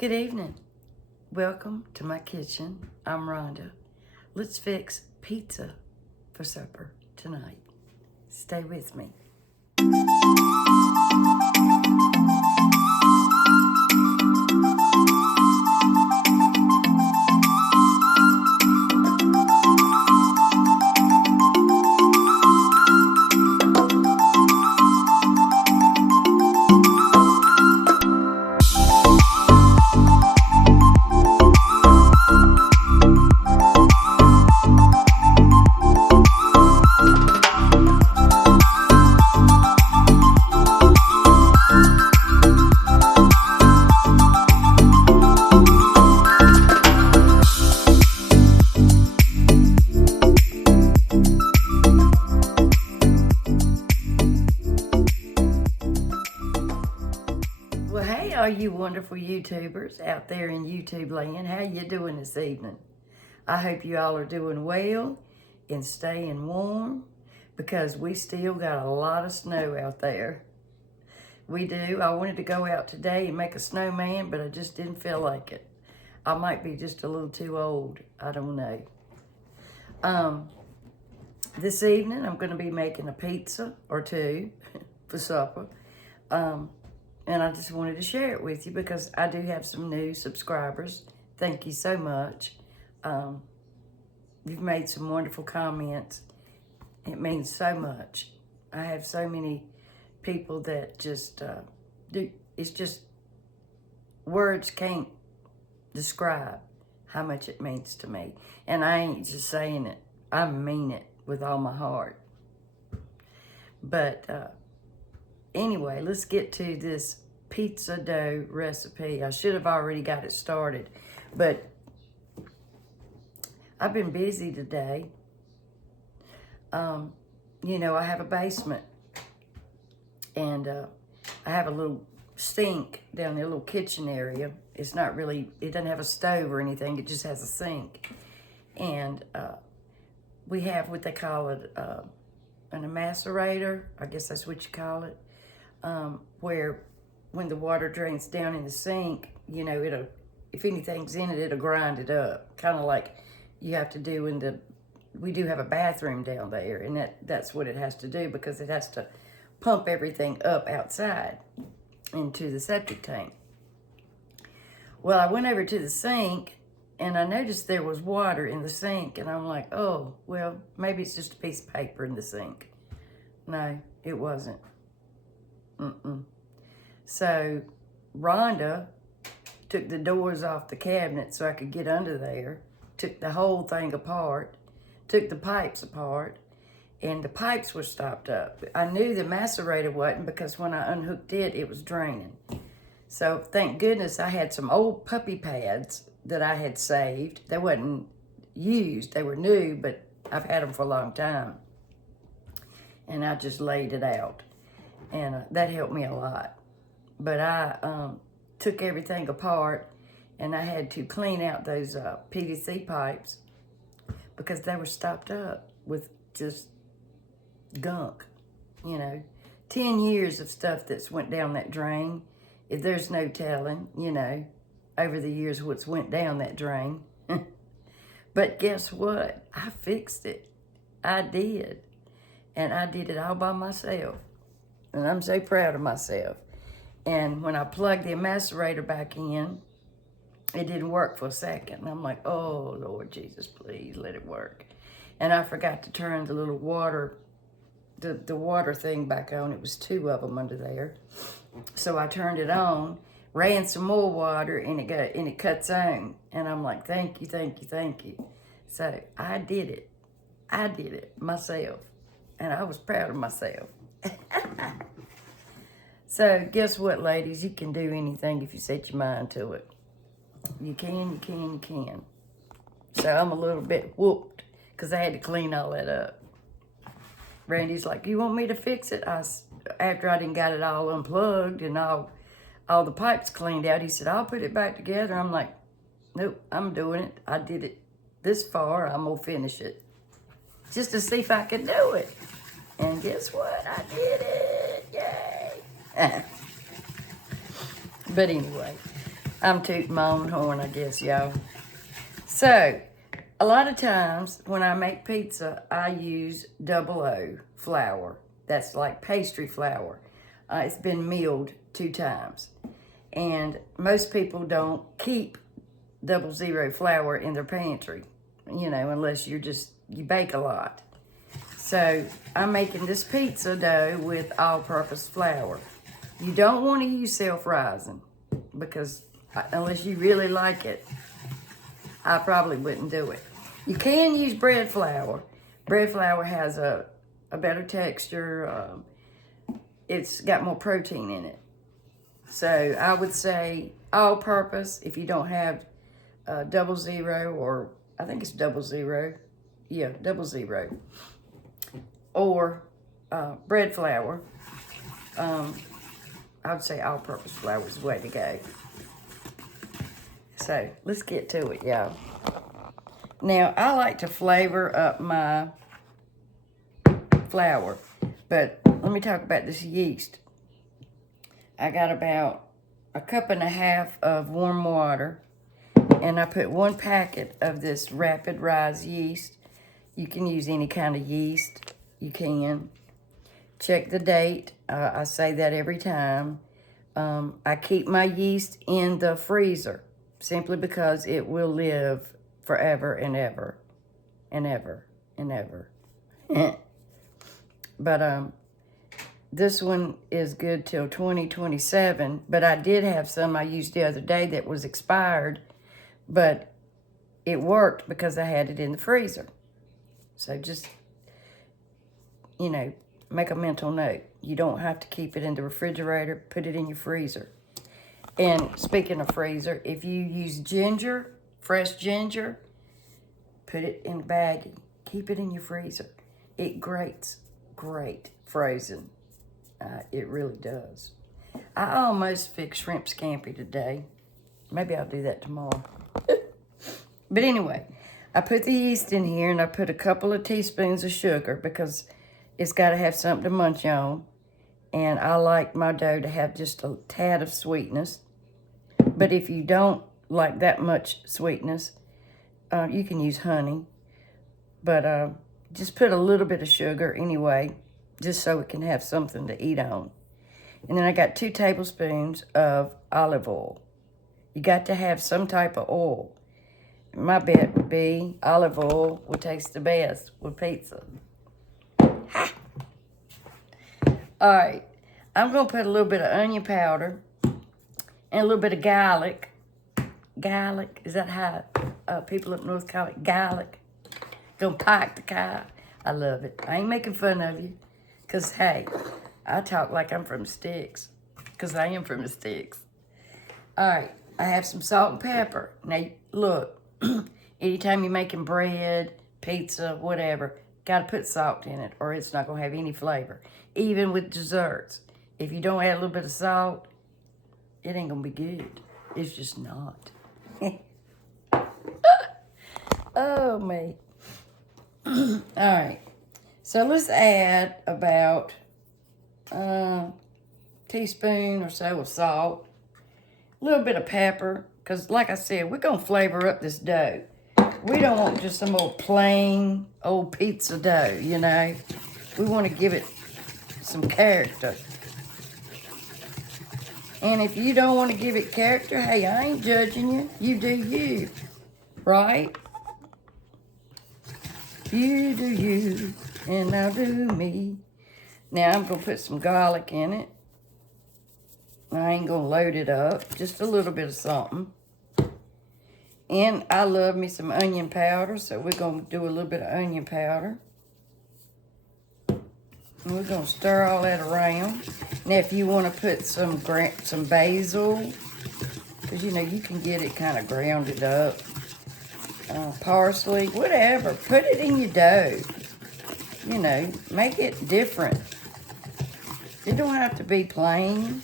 Good evening. Welcome to my kitchen. I'm Rhonda. Let's fix pizza for supper tonight. Stay with me. Well, hey, all you wonderful YouTubers out there in YouTube land, how you doing this evening? I hope you all are doing well and staying warm because we still got a lot of snow out there. We do. I wanted to go out today and make a snowman, but I just didn't feel like it. I might be just a little too old. I don't know. This evening, I'm going to be making a pizza or two for supper. And I just wanted to share it with you because I do have some new subscribers. Thank you so much. You've made some wonderful comments. It means so much. I have so many people that just it's just words can't describe how much it means to me. And I ain't just saying it. I mean it with all my heart. But anyway, let's get to this pizza dough recipe. I should have already got it started, but I've been busy today. You know, I have a basement, and I have a little sink down there, a little kitchen area. It's not really, it doesn't have a stove or anything, it just has a sink. And we have what they call it, an macerator, I guess that's what you call it, where when the water drains down in the sink, you know, it'll, if anything's in it, it'll grind it up. Kind of like you have to do in the, we do have a bathroom down there, and that's what it has to do because it has to pump everything up outside into the septic tank. Well, I went over to the sink, and I noticed there was water in the sink, and I'm like, oh, well, maybe it's just a piece of paper in the sink. No, it wasn't. So Rhonda took the doors off the cabinet so I could get under there, took the whole thing apart, took the pipes apart, and the pipes were stopped up. I knew the macerator wasn't because when I unhooked it, it was draining. So thank goodness I had some old puppy pads that I had saved. They wasn't used, they were new, but I've had them for a long time. And I just laid it out. And that helped me a lot. But I took everything apart, and I had to clean out those PVC pipes because they were stopped up with just gunk, you know. 10 years of stuff that's went down that drain. If there's no telling, you know, over the years what's went down that drain. But guess what? I fixed it. I did. And I did it all by myself. And I'm so proud of myself. And when I plugged the macerator back in, it didn't work for a second. And I'm like, oh, Lord Jesus, please let it work. And I forgot to turn the little water, the water thing back on. It was 2 of them under there. So I turned it on, ran some more water, and it cuts on. And I'm like, thank you, thank you, thank you. So I did it. I did it myself. And I was proud of myself. So guess what, ladies? You can do anything if you set your mind to it. You can. So I'm a little bit whooped because I had to clean all that up. Randy's like, you want me to fix it? After I didn't got it all unplugged and all the pipes cleaned out, he said, I'll put it back together. I'm like, nope, I'm doing it. I did it this far. I'm going to finish it just to see if I could do it. And guess what? I did it. Yay. But anyway, I'm tooting my own horn, I guess, y'all. So, a lot of times when I make pizza, I use 00 flour. That's like pastry flour. It's been milled 2 times. And most people don't keep 00 flour in their pantry, unless you bake a lot. So I'm making this pizza dough with all-purpose flour. You don't want to use self-rising because unless you really like it, I probably wouldn't do it. You can use bread flour. Bread flour has a better texture. It's got more protein in it. So I would say all-purpose if you don't have 00, or I think it's 00. Yeah, 00. Or bread flour. I would say all-purpose flour is the way to go. So let's get to it, y'all. Now, I like to flavor up my flour, but let me talk about this yeast. I got about 1.5 cups of warm water, and I put 1 packet of this rapid rise yeast. You can use any kind of yeast. You can. Check the date. I say that every time. I keep my yeast in the freezer simply because it will live forever and ever and ever and ever. But this one is good till 2027. But I did have some I used the other day that was expired, but it worked because I had it in the freezer. So just, make a mental note. You don't have to keep it in the refrigerator. Put it in your freezer. And speaking of freezer, if you use ginger, fresh ginger, put it in a baggie. Keep it in your freezer. It grates great frozen. It really does. I almost fixed shrimp scampi today. Maybe I'll do that tomorrow. But anyway, I put the yeast in here, and I put a couple of teaspoons of sugar because it's got to have something to munch on. And I like my dough to have just a tad of sweetness. But if you don't like that much sweetness, you can use honey. But just put a little bit of sugar anyway, just so it can have something to eat on. And then I got 2 tablespoons of olive oil. You got to have some type of oil. My bet would be olive oil would taste the best with pizza. Ha! All right, I'm going to put a little bit of onion powder and a little bit of garlic. Garlic, is that how people up north call it? Garlic. Gonna pike the cow. I love it. I ain't making fun of you. Because, hey, I talk like I'm from the sticks. Because I am from the sticks. All right, I have some salt and pepper. Now, look, anytime you're making bread, pizza, whatever, got to put salt in it or it's not going to have any flavor. Even with desserts. If you don't add a little bit of salt, it ain't going to be good. It's just not. Oh, me. All right. So let's add about a teaspoon or so of salt. A little bit of pepper. Because like I said, we're going to flavor up this dough. We don't want just some old plain old pizza dough, We want to give it some character. And if you don't want to give it character, hey, I ain't judging you. You do you, right? You do you, and I'll do me. Now I'm going to put some garlic in it. I ain't going to load it up. Just a little bit of something. And I love me some onion powder, so we're going to do a little bit of onion powder. And we're going to stir all that around. Now, if you want to put some basil, because, you can get it kind of grounded up. Parsley, whatever. Put it in your dough. Make it different. It don't have to be plain.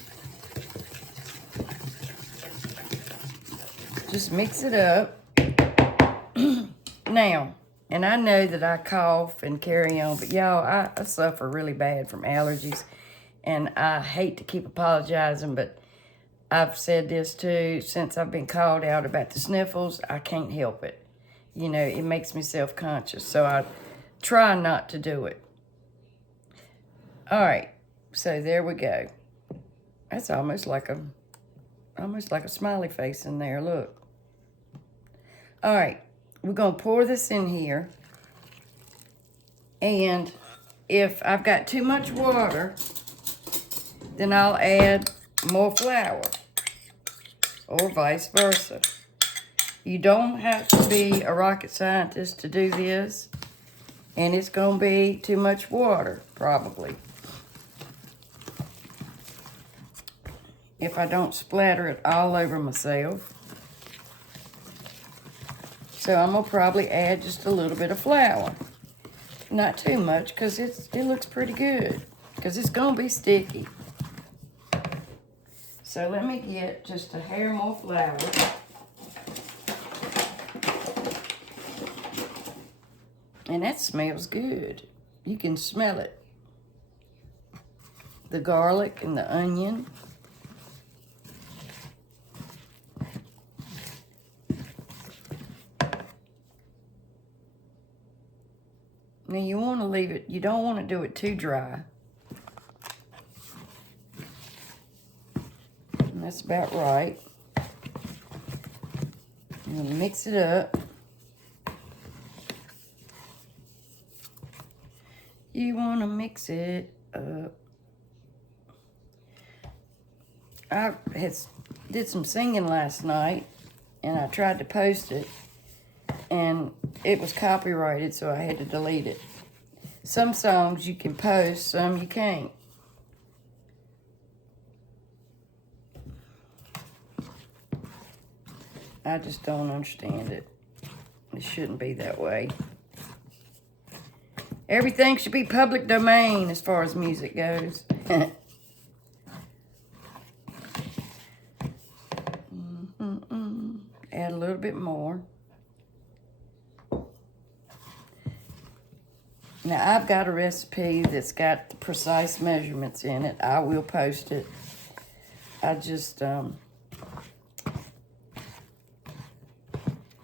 Just mix it up. Now, and I know that I cough and carry on, but y'all, I suffer really bad from allergies. And I hate to keep apologizing, but I've said this too, since I've been called out about the sniffles, I can't help it. You know, it makes me self-conscious, so I try not to do it. All right, so there we go. That's almost like a smiley face in there, look. All right, we're gonna pour this in here. And if I've got too much water, then I'll add more flour, or vice versa. You don't have to be a rocket scientist to do this, and it's gonna be too much water, probably. If I don't splatter it all over myself. So I'm gonna probably add just a little bit of flour. Not too much, because it looks pretty good, because it's gonna be sticky. So let me get just a hair more flour. And that smells good. You can smell it. The garlic and the onion. Now you want to leave it, you don't want to do it too dry. And that's about right. I'm going to mix it up. You want to mix it up. I did some singing last night, and I tried to post it, and it was copyrighted, so I had to delete it. Some songs you can post, some you can't. I just don't understand it. It shouldn't be that way. Everything should be public domain as far as music goes. Add a little bit more. Now, I've got a recipe that's got the precise measurements in it. I will post it. I just,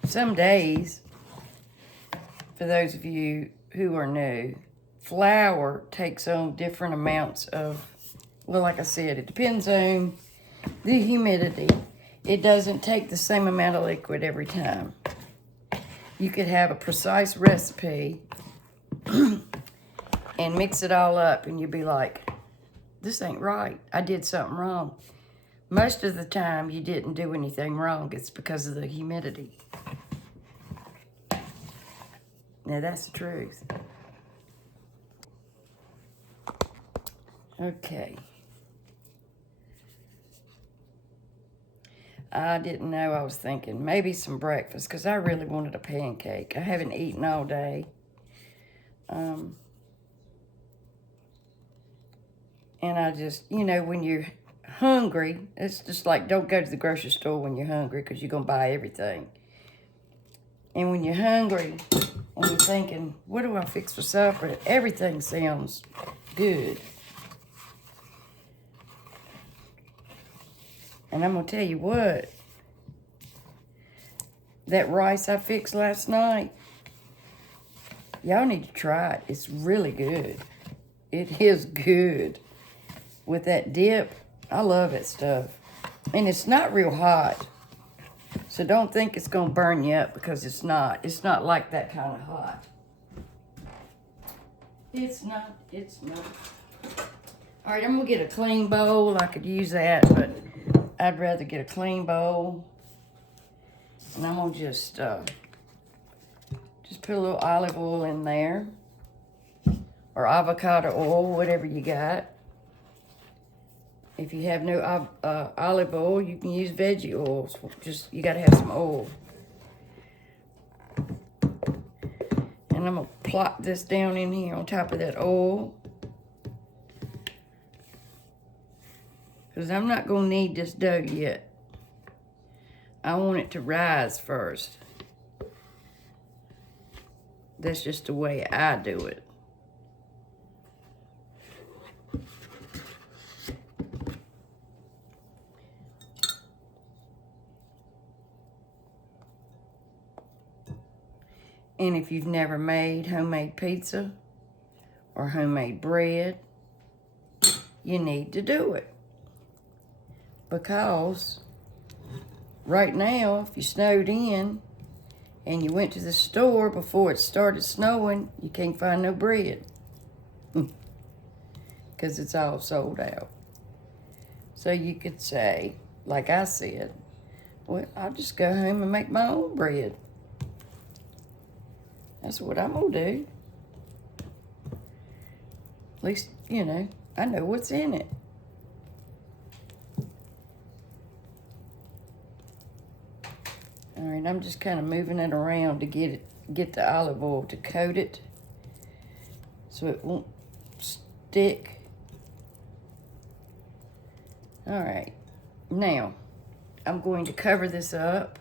some days, for those of you who are new, flour takes on different amounts of, well, like I said, it depends on the humidity. It doesn't take the same amount of liquid every time. You could have a precise recipe and mix it all up, and you'd be like, this ain't right. I did something wrong. Most of the time, you didn't do anything wrong. It's because of the humidity. Now, that's the truth. Okay. I didn't know. I was thinking maybe some breakfast, because I really wanted a pancake. I haven't eaten all day. And I just, you know, when you're hungry, it's just like, don't go to the grocery store when you're hungry, because you're going to buy everything. And when you're hungry and you're thinking, what do I fix for supper? Everything sounds good. And I'm going to tell you what, that rice I fixed last night, y'all need to try it. It's really good. It is good. With that dip, I love that stuff. And it's not real hot. So don't think it's going to burn you up, because it's not. It's not like that kind of hot. It's not. It's not. All right, I'm going to get a clean bowl. I could use that, but I'd rather get a clean bowl. And I'm going to just put a little olive oil in there. Or avocado oil, whatever you got. If you have no olive oil, you can use veggie oils. Just, you got to have some oil. And I'm going to plop this down in here on top of that oil. Because I'm not going to knead this dough yet. I want it to rise first. That's just the way I do it. And if you've never made homemade pizza or homemade bread, you need to do it. Because right now, if you snowed in and you went to the store before it started snowing, you can't find no bread. Because it's all sold out. So you could say, like I said, well, I'll just go home and make my own bread. That's what I'm gonna do. At least, you know, I know what's in it. All right, I'm just kind of moving it around to get the olive oil to coat it so it won't stick. All right, now I'm going to cover this up.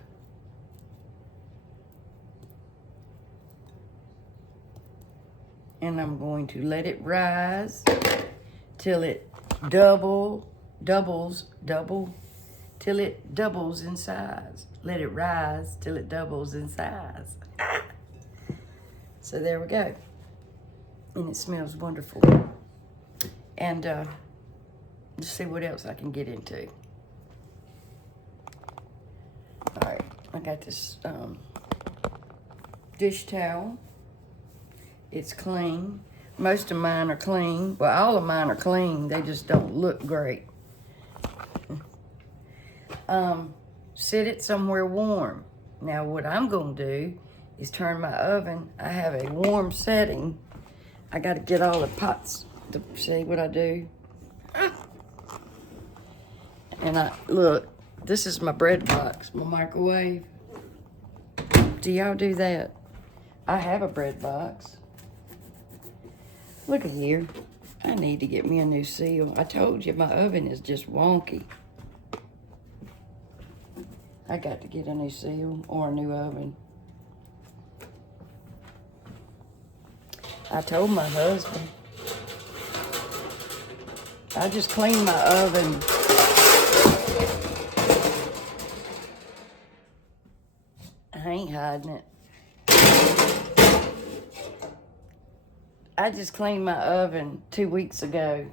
And I'm going to let it rise till it doubles in size. Let it rise till it doubles in size. So there we go. And it smells wonderful. And let's see what else I can get into. All right, I got this dish towel. It's clean. Most of mine are clean. Well, all of mine are clean. They just don't look great. Sit it somewhere warm. Now, what I'm going to do is turn my oven. I have a warm setting. I got to get all the pots to see what I do. And look, this is my bread box, my microwave. Do y'all do that? I have a bread box. Look at here. I need to get me a new seal. I told you my oven is just wonky. I got to get a new seal or a new oven. I told my husband. I just cleaned my oven. I ain't hiding it. I just cleaned my oven 2 weeks ago.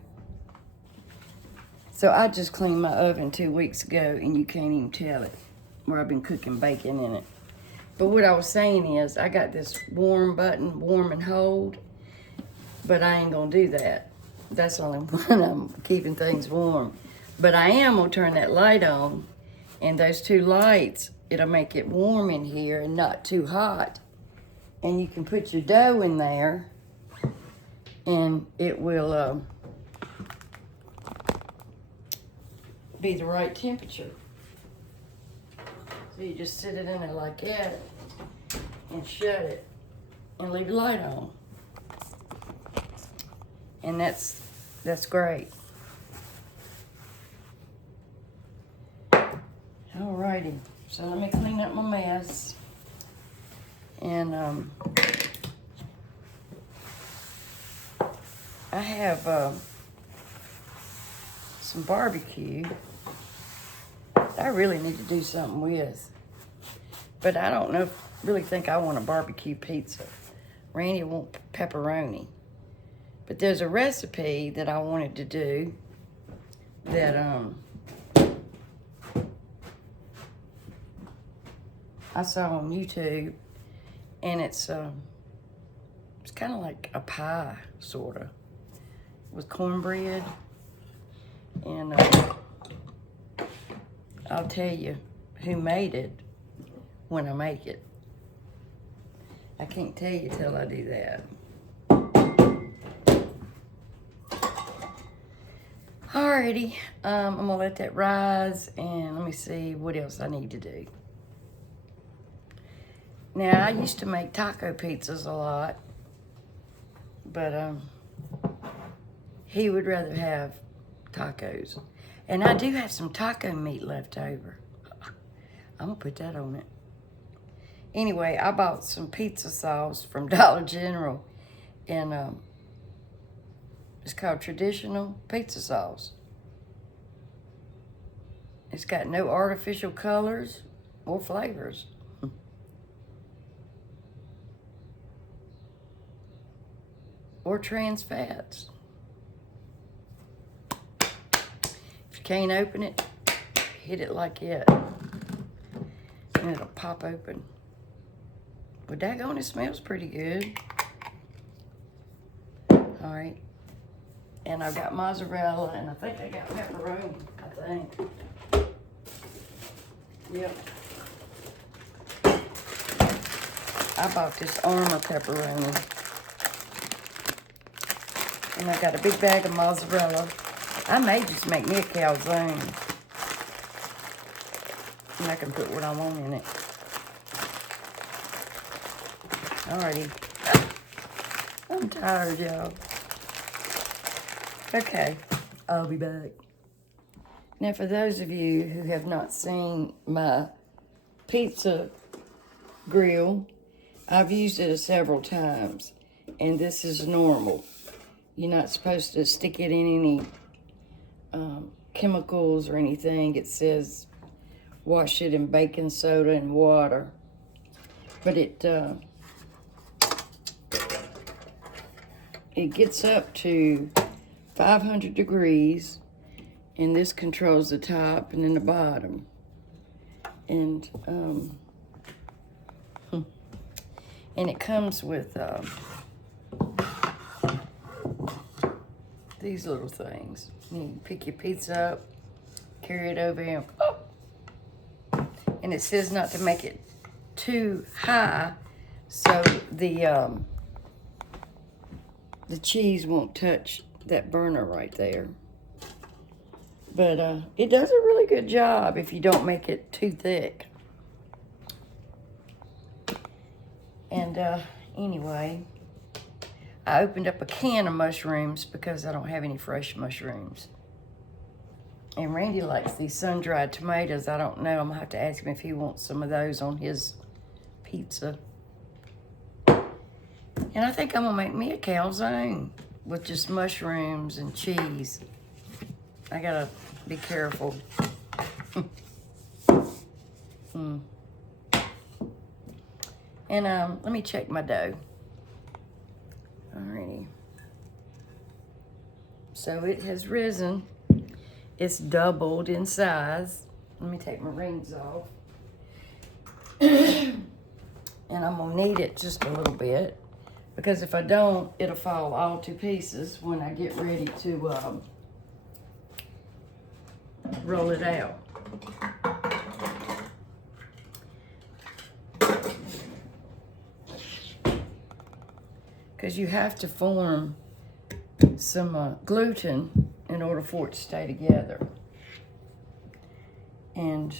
So I just cleaned my oven 2 weeks ago, and you can't even tell it, where I've been cooking bacon in it. But what I was saying is, I got this warm button, warm and hold, but I ain't gonna do that. That's only when I'm keeping things warm. But I am gonna turn that light on, and those two lights, it'll make it warm in here and not too hot. And you can put your dough in there, and it will be the right temperature. So you just sit it in there like that and shut it and leave the light on. And that's great. Alrighty, so let me clean up my mess. And I have some barbecue I really need to do something with. But I don't know, really think I want a barbecue pizza. Randy wants pepperoni. But there's a recipe that I wanted to do that I saw on YouTube, and it's kind of like a pie, sort of, with cornbread. And I'll tell you who made it when I make it. I can't tell you till I do that. Alrighty, I'm gonna let that rise, and let me see what else I need to do. Now, I used to make taco pizzas a lot, but he would rather have tacos. And I do have some taco meat left over. I'm gonna put that on it. Anyway, I bought some pizza sauce from Dollar General, and it's called traditional pizza sauce. It's got no artificial colors or flavors. or trans fats. If you can't open it, hit it like that, and it'll pop open. But daggone, it smells pretty good. All right, and I've got mozzarella, and I think I got pepperoni, I think. Yep. I bought this Armour pepperoni. And I got a big bag of mozzarella. I may just make me a calzone. And I can put what I want in it. Alrighty. I'm tired, y'all. Okay, I'll be back. Now, for those of you who have not seen my pizza grill, I've used it several times, and this is normal. You're not supposed to stick it in any chemicals or anything. It says wash it in baking soda and water, but it gets up to 500 degrees, and this controls the top and then the bottom. And and it comes with these little things. You can pick your pizza up, carry it over here, and it says not to make it too high so the cheese won't touch that burner right there. But it does a really good job if you don't make it too thick. And anyway, I opened up a can of mushrooms because I don't have any fresh mushrooms. And Randy likes these sun-dried tomatoes. I don't know. I'm going to have to ask him if he wants some of those on his pizza. And I think I'm going to make me a calzone with just mushrooms and cheese. I got to be careful. And let me check my dough. Alrighty. So it has risen. It's doubled in size. Let me take my rings off. And I'm gonna knead it just a little bit, because if I don't, it'll fall all to pieces when I get ready to roll it out. Because you have to form some gluten in order for it to stay together. And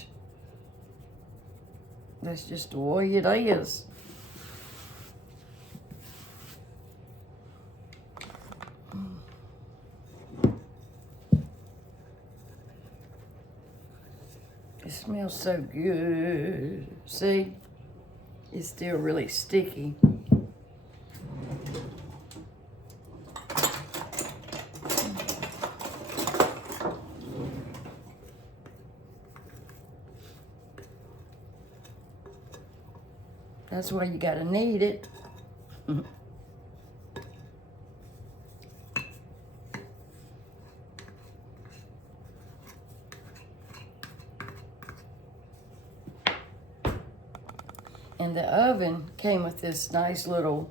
that's just the way it is. It smells so good. See? It's still really sticky. That's why you gotta knead it. And the oven came with this nice little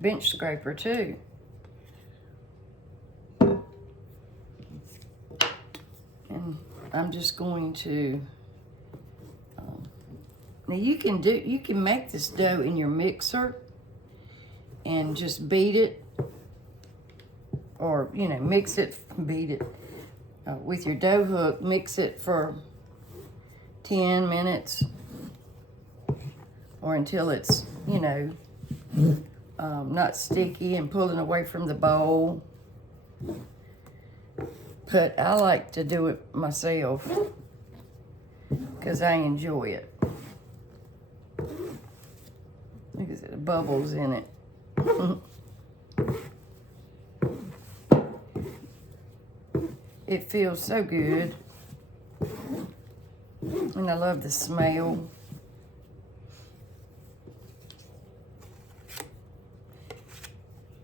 bench scraper too. And I'm just going to now you can make this dough in your mixer and just beat it, or mix it, beat it with your dough hook. Mix it for 10 minutes or until it's not sticky and pulling away from the bowl. But I like to do it myself because I enjoy it. Look at the bubbles in it. It feels so good. And I love the smell.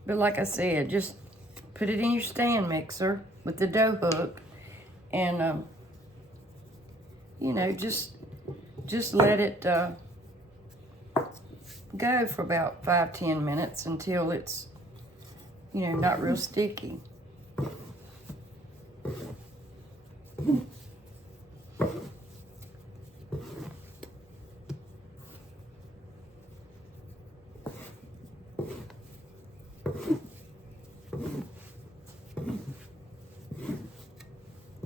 But like I said, just put it in your stand mixer with the dough hook, and you know, just let it go for about 5-10 minutes until it's, you know, not real sticky.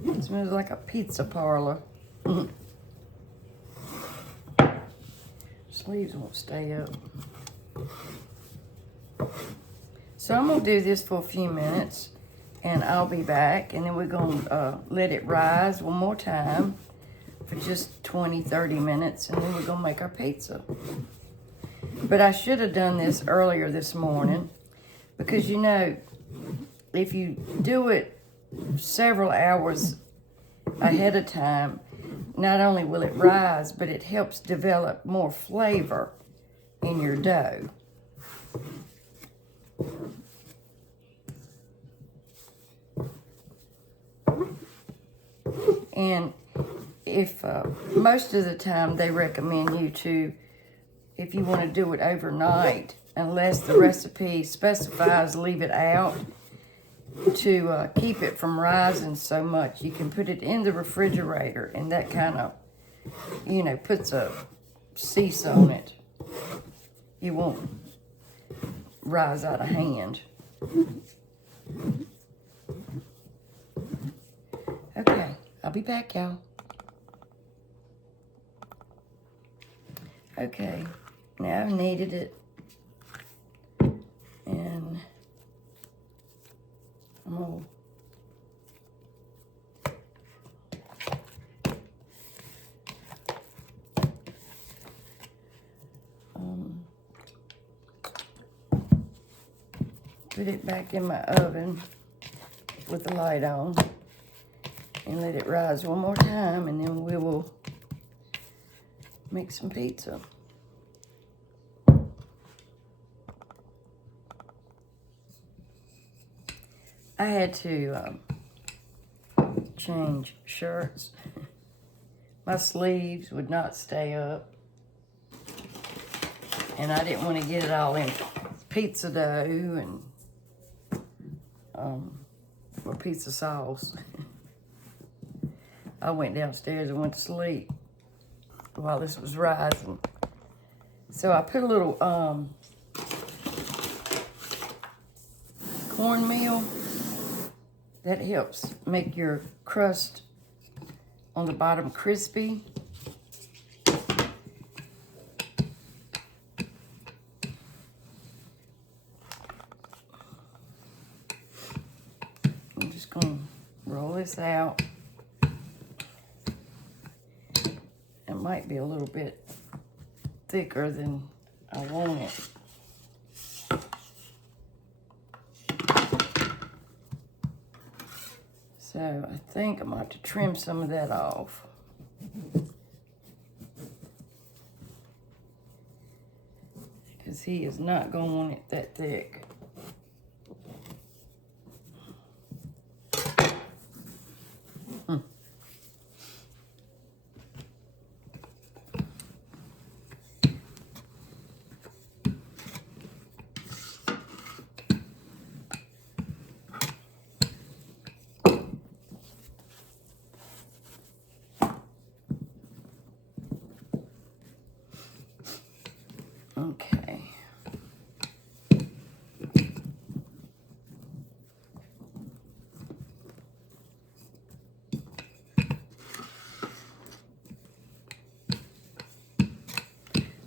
It smells like a pizza parlor. Sleeves won't stay up. So I'm gonna do this for a few minutes and I'll be back, and then we're gonna let it rise one more time for just 20-30 minutes, and then we're gonna make our pizza. But I should have done this earlier this morning, because you know, if you do it several hours ahead of time, not only will it rise, but it helps develop more flavor in your dough. And if most of the time they recommend you to, if you want to do it overnight, unless the recipe specifies leave it out, to keep it from rising so much, you can put it in the refrigerator, and that kind of, you know, puts a cease on it. It won't rise out of hand. Okay, I'll be back, y'all. Okay, now I've kneaded it, and I'm gonna put it back in my oven with the light on and let it rise one more time, and then we will make some pizza. I had to change shirts. My sleeves would not stay up, and I didn't want to get it all in pizza dough and for pizza sauce. I went downstairs and went to sleep while this was rising. So I put a little cornmeal. That helps make your crust on the bottom crispy. I'm just gonna roll this out. It might be a little bit thicker than I want it. So I think I'm going to have to trim some of that off. Because he is not going to want it that thick. Okay.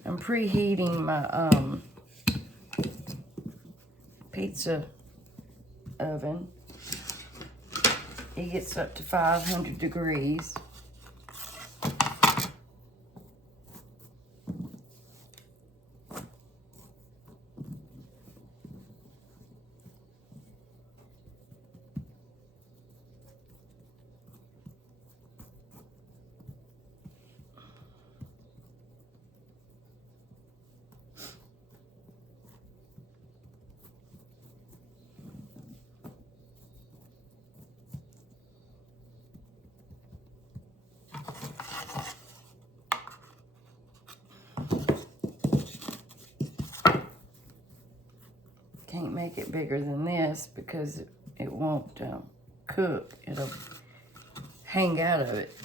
I'm preheating my pizza oven. It gets up to 500 degrees. make it bigger than this because it won't cook. It'll hang out of it.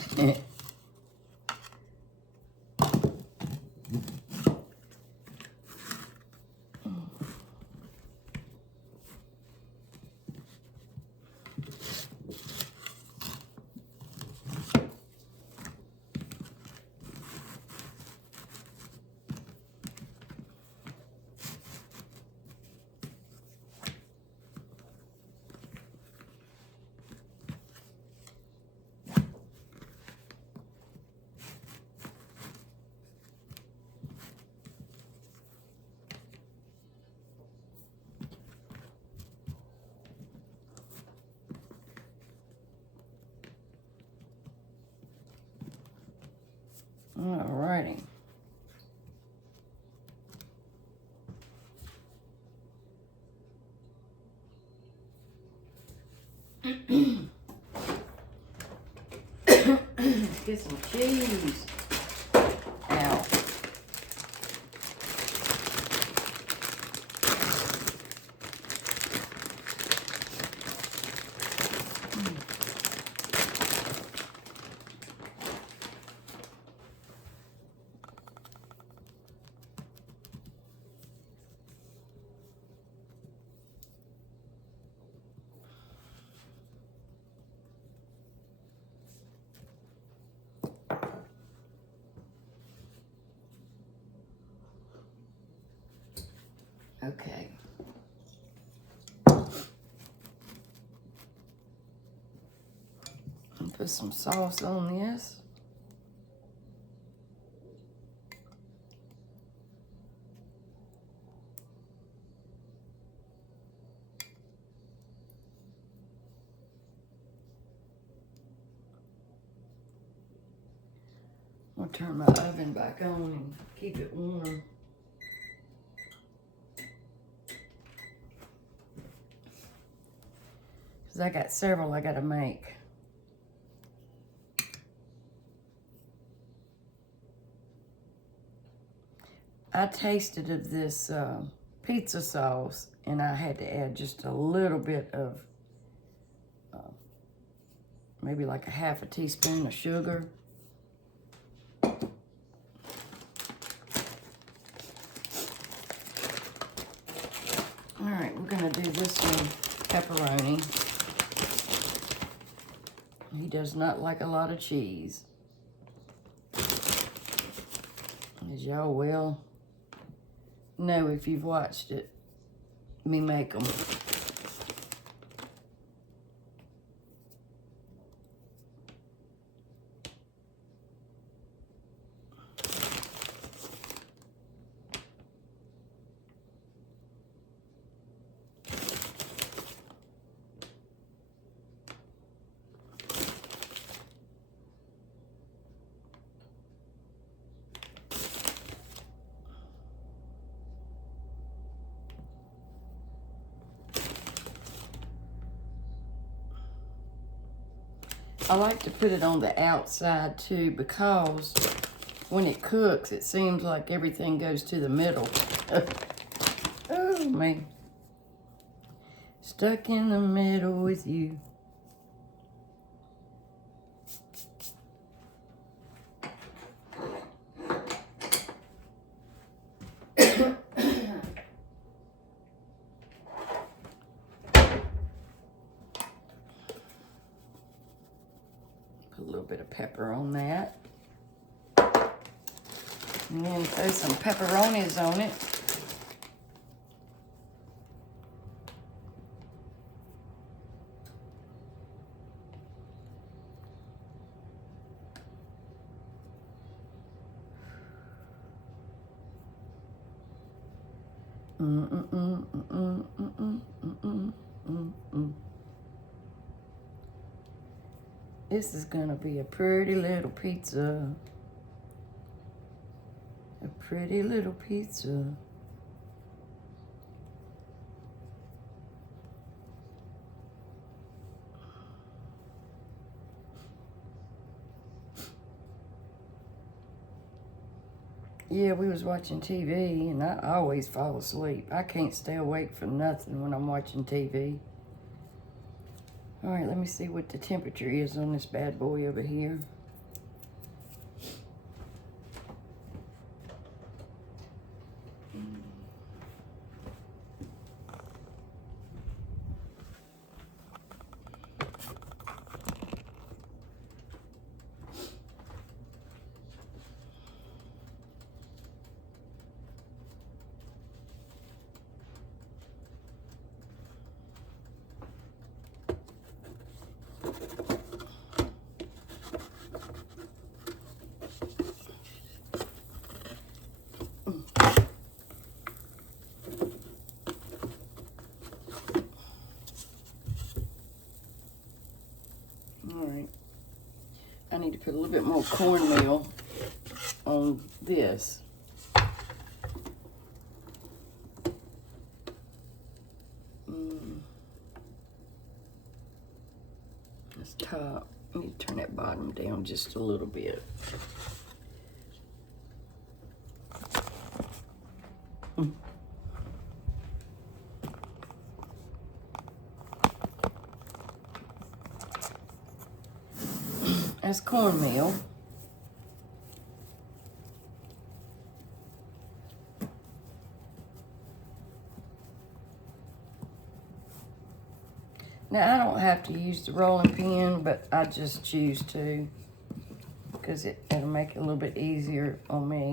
Alrighty. Get some cheese out. Okay. And put some sauce on this. I'll turn my oven back on and keep it warm. Because I got several I gotta make. I tasted of this pizza sauce and I had to add just a little bit of maybe like a half a teaspoon of sugar. All right, we're gonna do this one, pepperoni. He does not like a lot of cheese. As y'all well know if you've watched it, me make them. I like to put it on the outside too because when it cooks, it seems like everything goes to the middle. Oh, man. Stuck in the middle with you. Put a little bit of pepper on that. And then throw some pepperonis on it. This is gonna be a pretty little pizza. A pretty little pizza. Yeah, we was watching TV, and I always fall asleep. I can't stay awake for nothing when I'm watching TV. All right, let me see what the temperature is on this bad boy over here. All right, I need to put a little bit more cornmeal on this. This top, I need to turn that bottom down just a little bit. That's cornmeal. Now, I don't have to use the rolling pin, but I just choose to because it'll make it a little bit easier on me.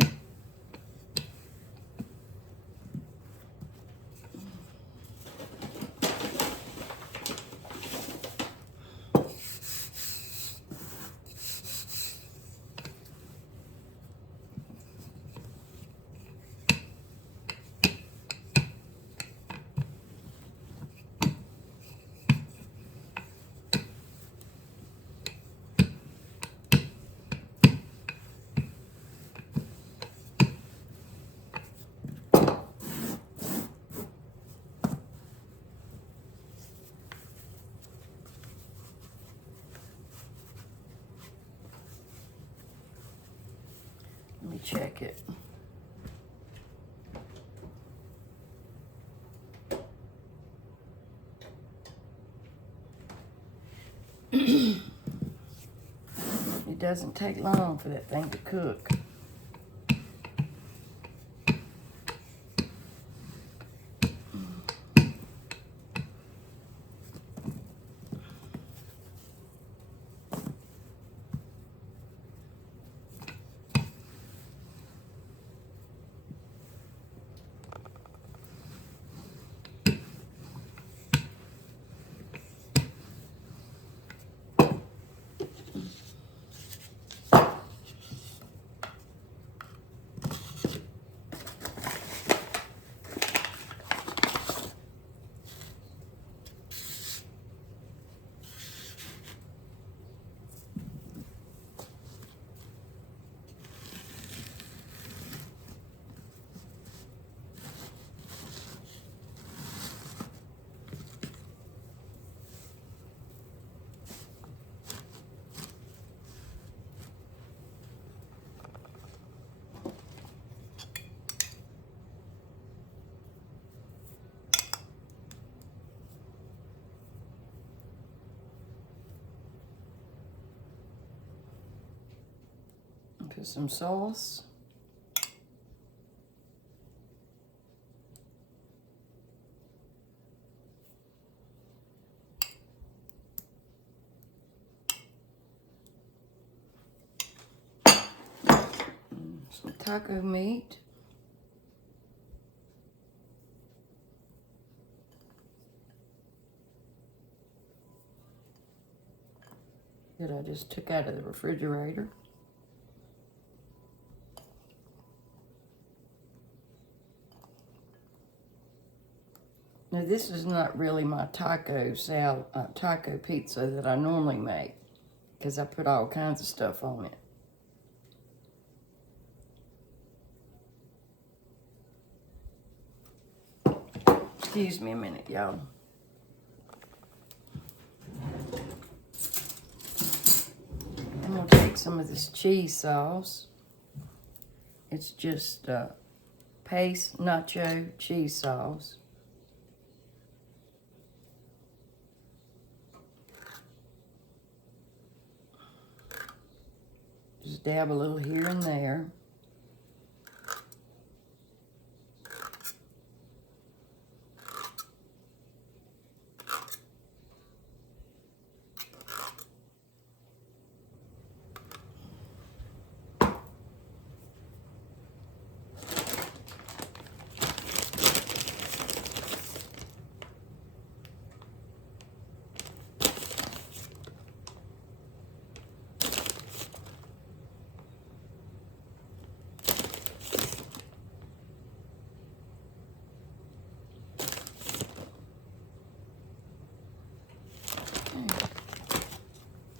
Let me check it. It doesn't take long for that thing to cook. Put some sauce. Some taco meat. That I just took out of the refrigerator. Now this is not really my taco pizza that I normally make because I put all kinds of stuff on it. Excuse me a minute, y'all. I'm gonna take some of this cheese sauce It's just paste nacho cheese sauce. Just dab a little here and there.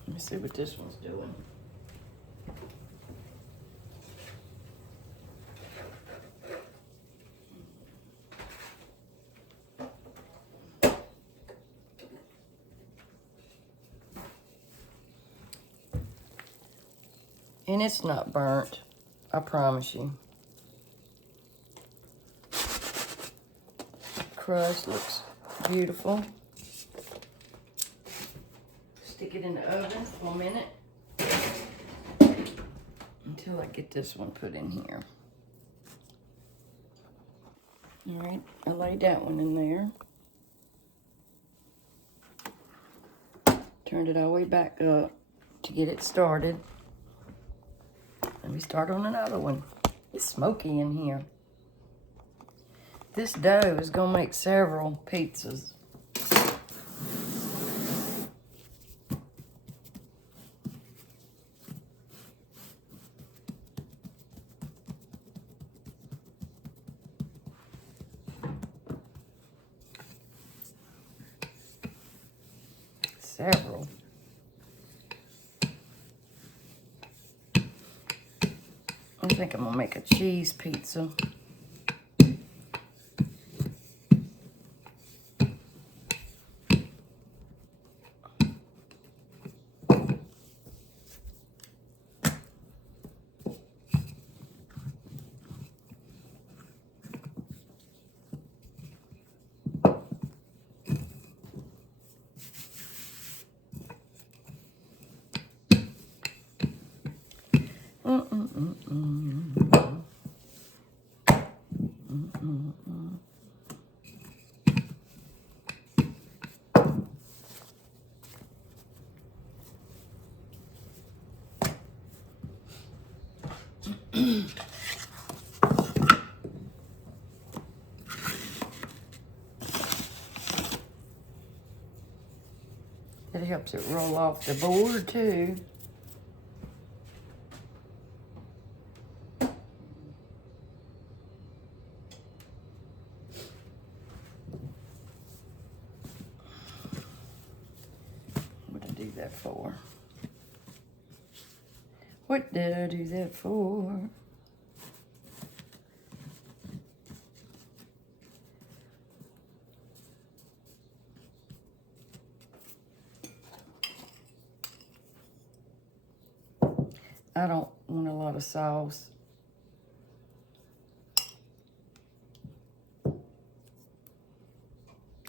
Let me see what this one's doing. And it's not burnt, I promise you. Crust looks beautiful. Stick it in the oven for a minute until I get this one put in here. All right, I laid that one in there. Turned it all the way back up to get it started. Let me start on another one. It's smoky in here. This dough is gonna make several pizzas. Several. I think I'm gonna make a cheese pizza. It helps it roll off the board too. What did I do that for? What did I do that for? I don't want a lot of sauce.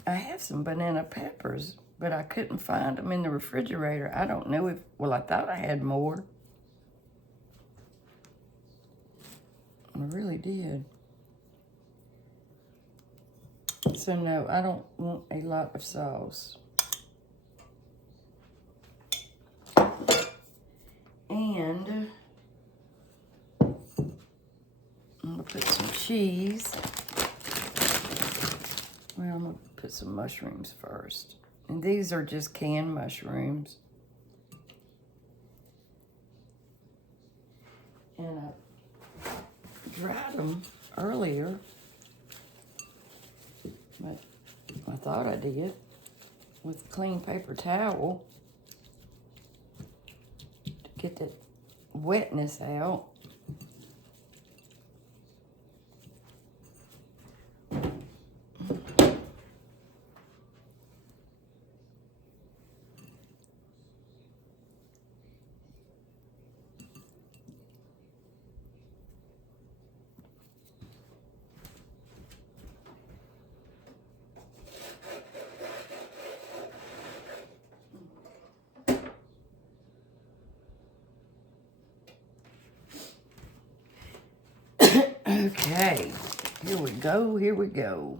I have some banana peppers, but I couldn't find them in the refrigerator. I don't know if, well, I thought I had more. I really did. So no, I don't want a lot of sauce. And I'm gonna put some cheese. Well, I'm gonna put some mushrooms first. And these are just canned mushrooms. And I dried them earlier, but I thought I did with a clean paper towel to get that wetness out. Okay, here we go, here we go.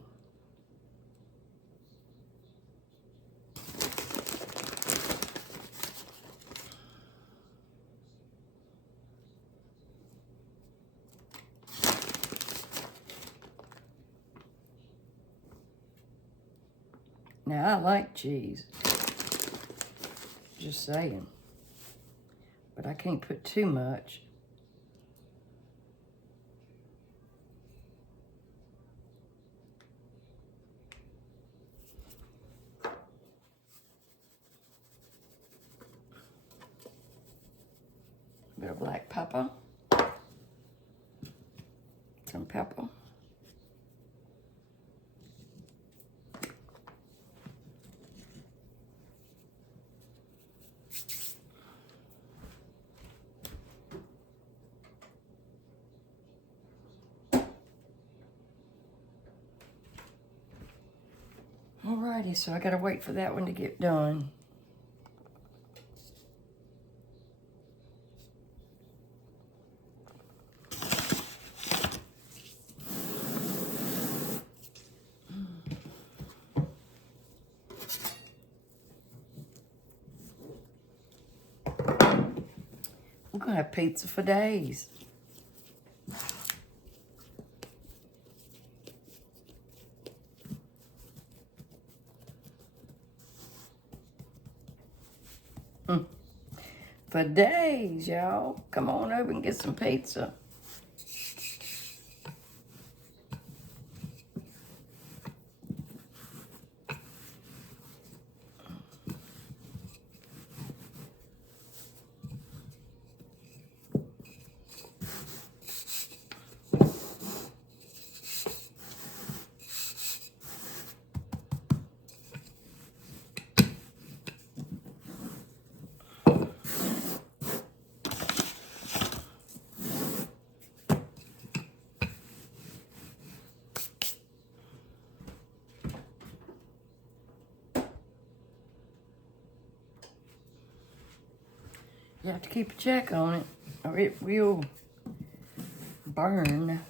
Now, I like cheese. Just saying. But I can't put too much. A bit of black pepper. Some pepper. Alrighty, so I gotta wait for that one to get done. We're gonna have pizza for days. For days, y'all. Come on over and get some pizza. You have to keep a check on it, or it will burn.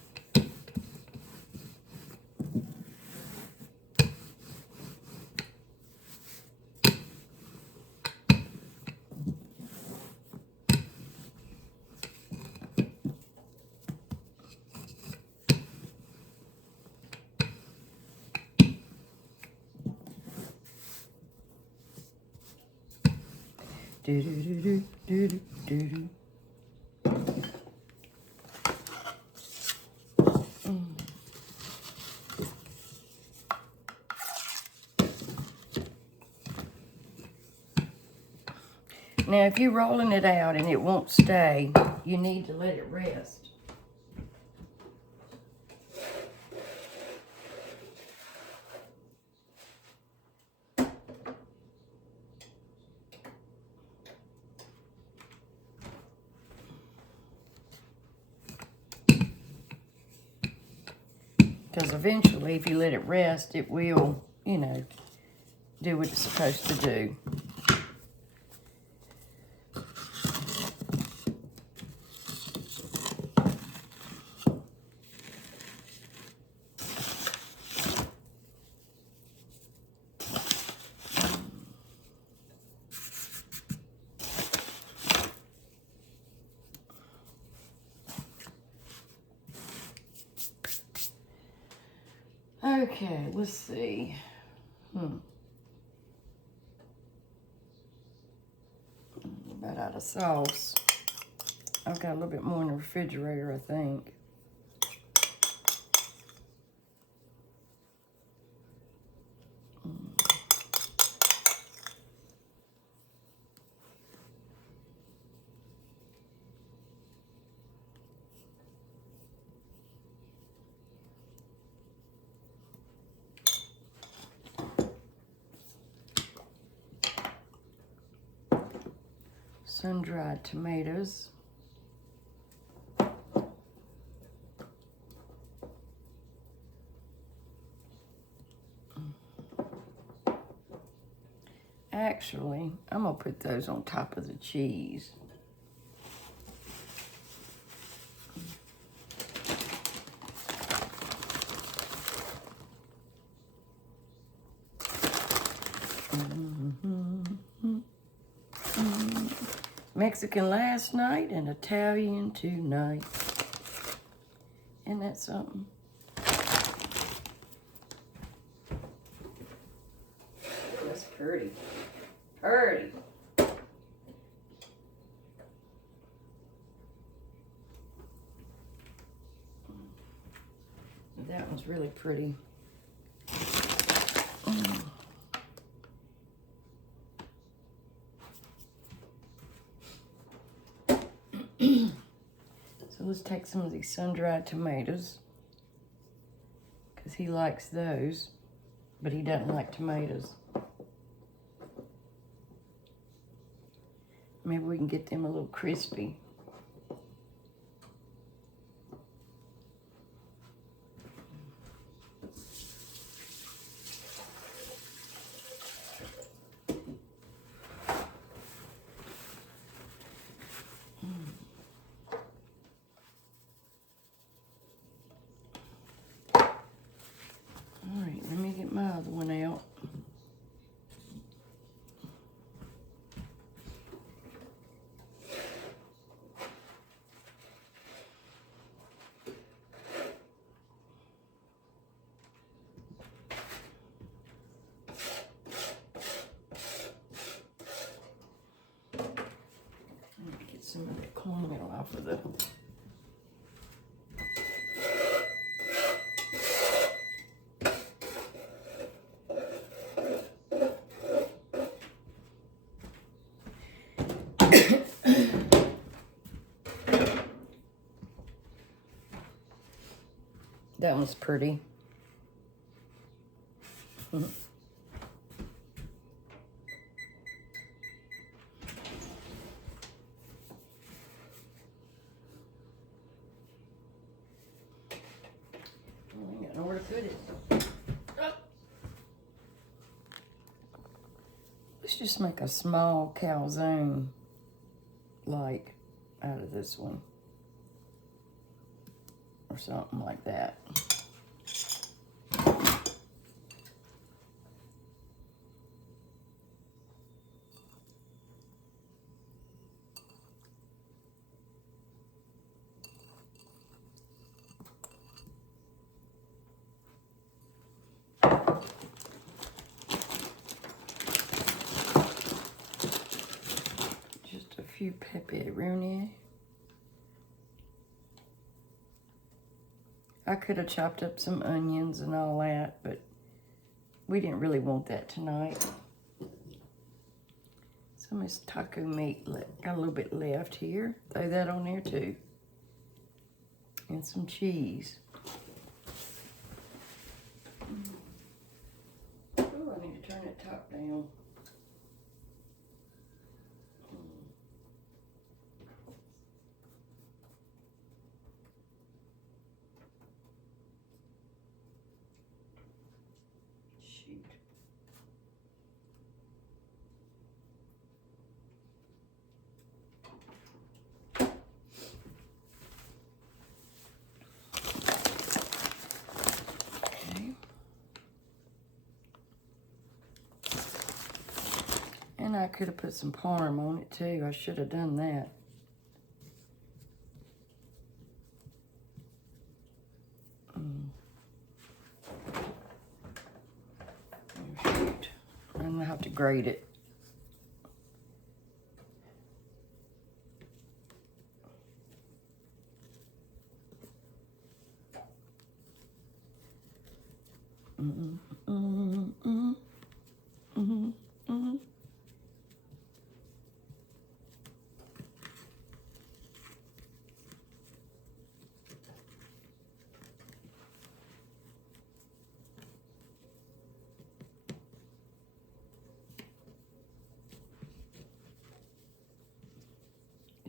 Do do do do do do do. Now, if you're rolling it out and it won't stay, you need to let it rest. Because eventually, if you let it rest, it will, you know, do what it's supposed to do. Okay, let's see. About out of sauce. I've got a little bit more in the refrigerator, I think. Sun-dried tomatoes. Actually, I'm gonna put those on top of the cheese. Mexican last night and Italian tonight. Isn't that something? That's pretty. Pretty. That one's really pretty. So let's take some of these sun-dried tomatoes, because he likes those, but he doesn't like tomatoes. Maybe we can get them a little crispy. All right, let me get my other one out. Get some of the cornmeal off of the... That one's pretty. I ain't got nowhere to put it. Oh. Let's just make a small calzone, like, out of this one. Or something like that. Just a few pepperoni. I could have chopped up some onions and all that, but we didn't really want that tonight. Some of this taco meat, got a little bit left here. Throw that on there too. And some cheese. Oh, I need to turn that top down. Shoot. Okay. And I could have put some parm on it too. I should have done that. Oh, shoot. I'm gonna have to grate it.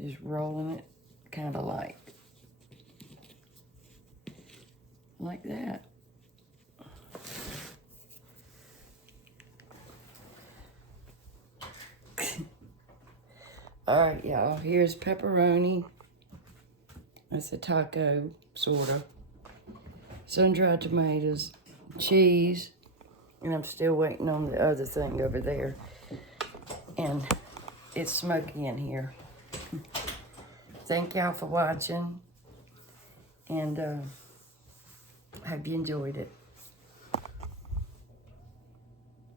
Just rolling it kind of like that. All right, y'all, here's pepperoni. That's a taco, sort of. Sun-dried tomatoes, cheese, and I'm still waiting on the other thing over there. And it's smoky in here. Thank y'all for watching. And hope you enjoyed it.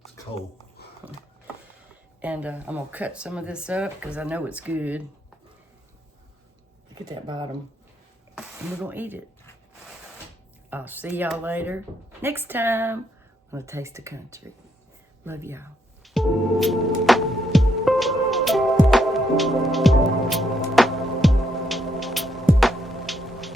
It's cold. And I'm going to cut some of this up because I know it's good. Look at that bottom. And we're going to eat it. I'll see y'all later. Next time on A Taste of Country. Love y'all.